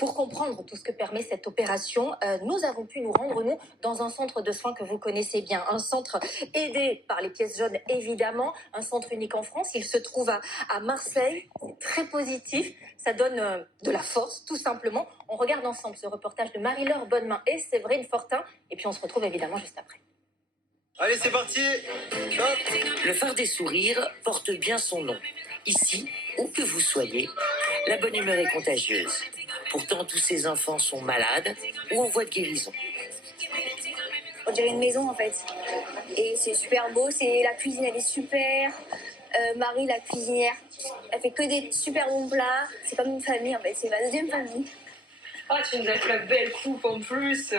Pour comprendre tout ce que permet cette opération, nous avons pu nous rendre, nous, dans un centre de soins que vous connaissez bien. Un centre aidé par les pièces jaunes, évidemment. Un centre unique en France. Il se trouve à Marseille. C'est très positif. Ça donne de la force, tout simplement. On regarde ensemble ce reportage de Marie-Laure Bonnemain et Séverine Fortin. Et puis on se retrouve évidemment juste après. Allez, c'est parti. Hop. Le phare des sourires porte bien son nom. Ici, où que vous soyez, la bonne humeur est contagieuse. Pourtant, tous ces enfants sont malades ou en voie de guérison. On dirait une maison en fait. Et c'est super beau, la cuisine elle est super. Marie, la cuisinière, elle fait que des super bons plats. C'est comme une famille en fait, c'est ma deuxième famille. Ah, tu nous as fait la belle coupe en plus.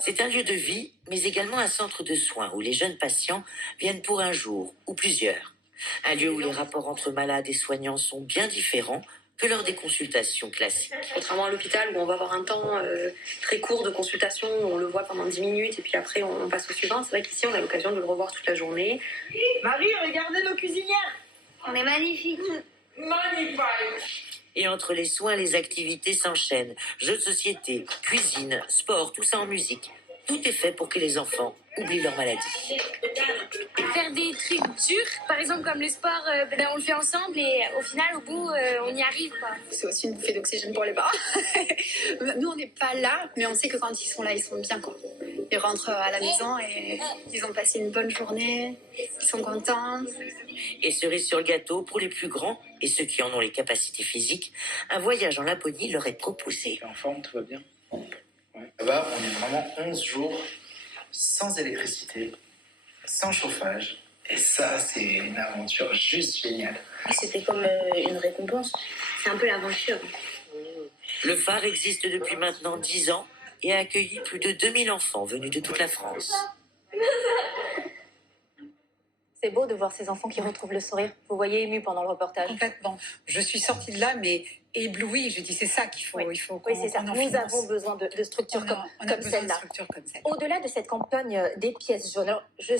C'est un lieu de vie, mais également un centre de soins où les jeunes patients viennent pour un jour ou plusieurs. Un lieu où les rapports entre malades et soignants sont bien différents que lors des consultations classiques. Contrairement à l'hôpital où on va avoir un temps très court de consultation, où on le voit pendant 10 minutes et puis après on passe au suivant, c'est vrai qu'ici on a l'occasion de le revoir toute la journée. Marie, regardez nos cuisinières. On est magnifiques. Magnifique. Et entre les soins, les activités s'enchaînent. Jeux de société, cuisine, sport, tout ça en musique. Tout est fait pour que les enfants oublient leur maladie. Faire des trucs durs, par exemple comme le sport, on le fait ensemble et au final, au bout, on y arrive, quoi. C'est aussi une bouffée d'oxygène pour les parents. Nous, on n'est pas là, mais on sait que quand ils sont là, ils sont bien, quoi. Ils rentrent à la maison et ils ont passé une bonne journée, ils sont contents. Et cerise sur le gâteau, pour les plus grands et ceux qui en ont les capacités physiques, un voyage en Laponie leur est proposé. En forme, tout va bien. Ouais. Là-bas, on est vraiment 11 jours sans électricité, sans chauffage. Et ça, c'est une aventure juste géniale. C'était comme une récompense. C'est un peu l'aventure. Le phare existe depuis maintenant 10 ans et a accueilli plus de 2000 enfants venus de toute la France. C'est beau de voir ces enfants qui retrouvent le sourire. Vous voyez ému pendant le reportage. Complètement. Je suis sortie de là, mais éblouie. Je dis, c'est ça qu'il faut. Oui. Il faut Oui, c'est ça. qu'on en Nous finance. avons besoin de structures On comme a besoin de celle-là. structures comme celle-là. Au-delà de cette campagne des pièces jaunes, alors, je